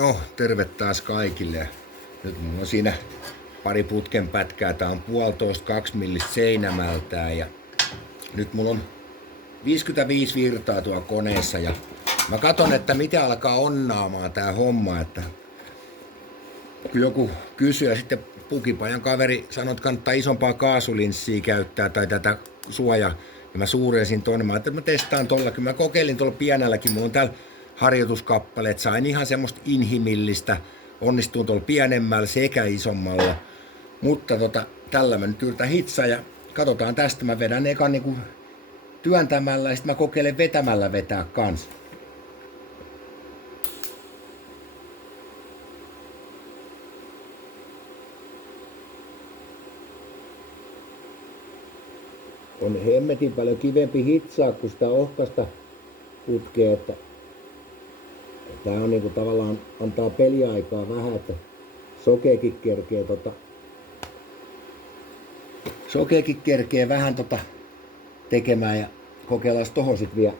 No, terve taas kaikille. Nyt mulla on siinä pari putken pätkää. Tää on 1,5–2 millistä seinämältään ja nyt mulla on 55 virtaa tuolla koneessa ja mä katon, että miten alkaa onnaamaan tää homma, että kun joku kysyy ja sitten pukipajan kaveri sanoo, että kannattaa isompaa kaasulinssiä käyttää tai tätä suojaa, ja mä suurensin tonne. Mä ajattelin, että mä testaan tolla. Kyllä mä kokeilin tuolla pienelläkin. Mulla on täällä harjoituskappaleet. Sain ihan semmoista inhimillistä. Onnistuin tuolla pienemmällä sekä isommalla. Mutta tällä mä nyt yritän hitsaa ja katsotaan tästä. Mä vedän ekan niinku työntämällä ja sitten mä kokeilen vetämällä vetää kans. On hemmetin paljon kivempi hitsaa kuin sitä ohkasta putkea, että tää on niinku tavallaan antaa peliaikaa vähän, että sokeekin kerkee vähän tekemään ja kokeillaan tohon sit vielä.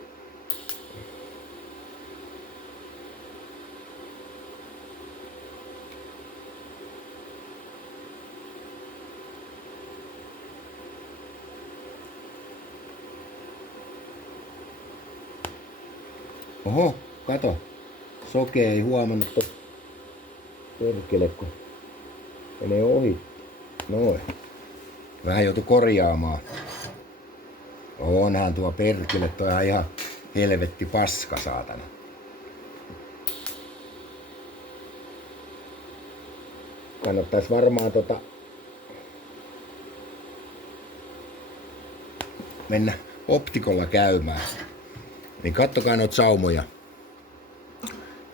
Oho, kato. Sokea ei huomannut tosta. Perkele, kun menee ohi. Noin. Vähän joutu korjaamaan. Onhan tuo perkele, toi on ihan helvetti paska, saatana. Kannattais varmaan mennä optikolla käymään. Niin kattokaa noita saumoja.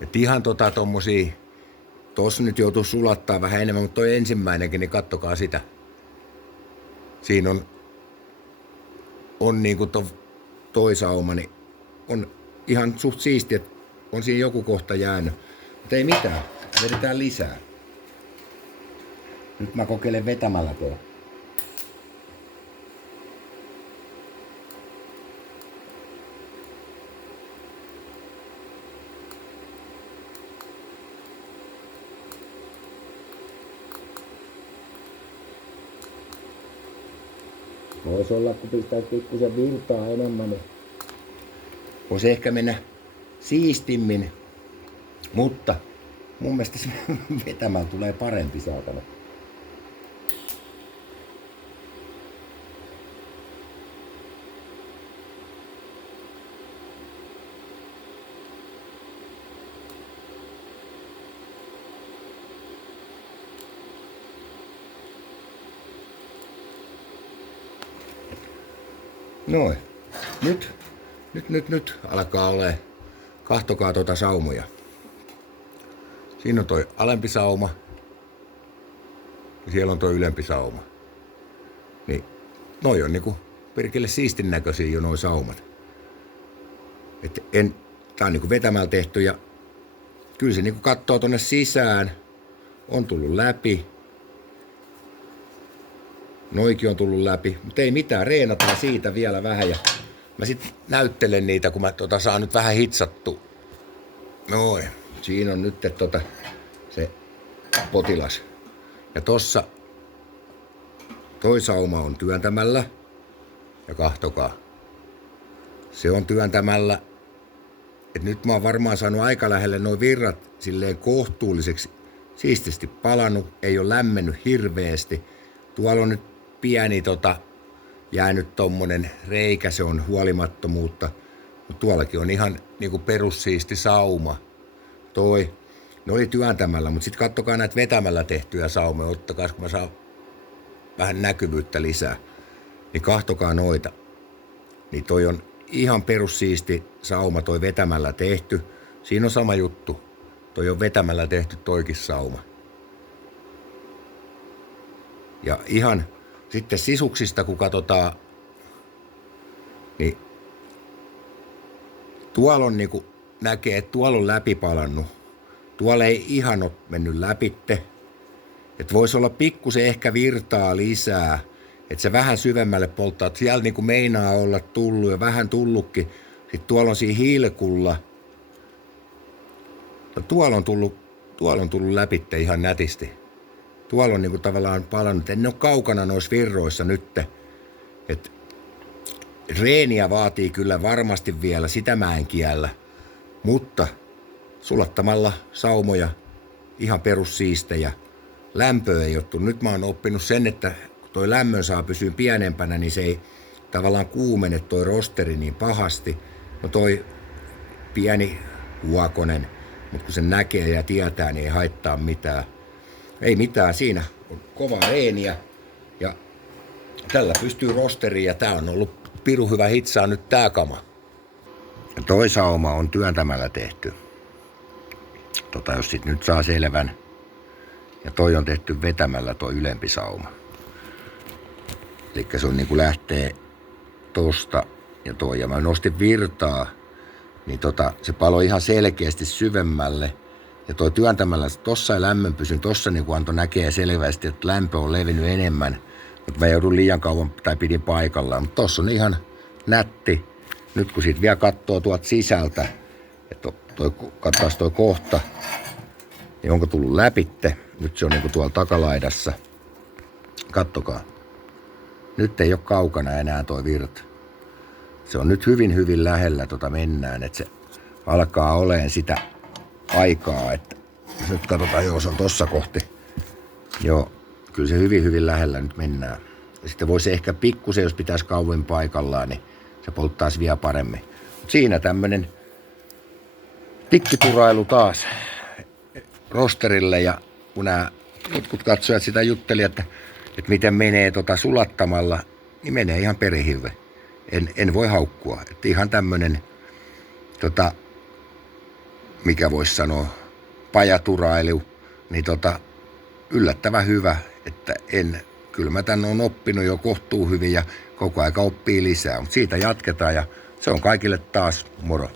Et ihan tommosia, tossa nyt joutuu sulattaa vähän enemmän, mutta toi ensimmäinenkin, niin kattokaa sitä. Siinä on niinku toi sauma, niin on ihan suht siisti, että on siinä joku kohta jäänyt. Mutta ei mitään, vedetään lisää. Nyt mä kokeilen vetämällä tuolla. Voisi olla, kun pistäisi pikkusen virtaa enemmän, niin voisi ehkä mennä siistimmin, mutta mun mielestä se vetämällä tulee parempi, saatana. Noin. Nyt alkaa ole. Kahtokaa saumoja. Siinä on toi alempi sauma. Ja siellä on toi ylempi sauma. Niin, noi on niinku perkele siistin näköisiä jo noi saumat. Tää on niinku vetämällä tehty ja kyllä se niinku kattoo tonne sisään. On tullut läpi. Noikin on tullut läpi, mutta ei mitään, reenataan siitä vielä vähän ja mä sit näyttelen niitä, kun mä saan nyt vähän hitsattu. Noin, siinä on nyt se potilas. Ja tossa toi sauma on työntämällä ja kahtokaa. Se on työntämällä. Et nyt mä oon varmaan saanut aika lähelle noi virrat silleen kohtuulliseksi siististi palannut, ei ole lämmennyt hirveästi. Tuolla on nyt pieni jäänyt tommonen reikä, se on huolimattomuutta. Mutta tuollakin on ihan niinku perussiisti sauma. Ne oli työntämällä, mutta sit kattokaa näitä vetämällä tehtyjä saumoja. Ottakaa, kun mä saan vähän näkyvyyttä lisää. Niin kahtokaa noita. Niin toi on ihan perussiisti sauma, toi vetämällä tehty. Siinä on sama juttu. Toi on vetämällä tehty toikin sauma. Ja ihan sitten sisuksista, kun katsotaan, niin tuolla on niinku näkee, että tuolla on läpipalannut. Tuolla ei ihan ole mennyt läpitte. Että voisi olla pikkusen ehkä virtaa lisää, että se vähän syvemmälle polttaa. Että siellä niinku meinaa olla tullut ja vähän tullutkin. Sitten tuolla on siinä hilkulla. No tuolla on tullut tuolla on tullut läpi ihan nätisti. Tuolla on niinku tavallaan palannut. En ole kaukana noissa virroissa nytte. Et reeniä vaatii kyllä varmasti vielä, sitä mä en kiellä. Mutta sulattamalla saumoja, ihan perussiistejä. Lämpöä ei ottu. Nyt mä oon oppinut sen, että kun toi lämmön saa pysyä pienempänä, niin se ei tavallaan kuumene toi rosteri niin pahasti. No toi pieni huokonen, mutta kun sen näkee ja tietää, niin ei haittaa mitään. Ei mitään, siinä on kova reeniä ja tällä pystyy rosteriin ja tää on ollut pirun hyvä hitsaa nyt tää kama. Ja toi sauma on työntämällä tehty. Jos sit nyt saa selvän. Ja toi on tehty vetämällä toi ylempi sauma. Elikkä se on niinku lähtee tosta ja toi. Ja mä nostin virtaa, niin se paloi ihan selkeästi syvemmälle. Ja toi työntämällä, tossa ei lämmön pysyn, tossa niinku antoi näkee selvästi, että lämpö on levinnyt enemmän. Mutta mä joudun liian kauan, tai pidin paikallaan. Mutta tossa on ihan nätti. Nyt kun siitä vielä katsoo tuolta sisältä, että katsotaan toi kohta, niin onko tullut läpitte. Nyt se on niinku tuolla takalaidassa. Kattokaa. Nyt ei ole kaukana enää toi virta. Se on nyt hyvin lähellä mennään, että se alkaa oleen sitä aikaa, että jos nyt katsotaan, joo, se on tossa kohti. Joo, kyllä se hyvin lähellä nyt mennään. Ja sitten voisi ehkä pikkusen, jos pitäisi kauemmin paikallaan, niin se polttaisi vielä paremmin. Mut siinä tämmönen tikkiturailu taas rosterille, ja kun nämä jotkut katsojat sitä jutteli, että miten menee sulattamalla, niin menee ihan perihyve. En voi haukkua. Että ihan tämmönen, mikä voisi sanoa, pajaturailu, niin yllättävän hyvä, että kyllä mä tän on oppinut jo kohtuu hyvin ja koko aika oppii lisää. Mutta siitä jatketaan ja se on kaikille taas moro.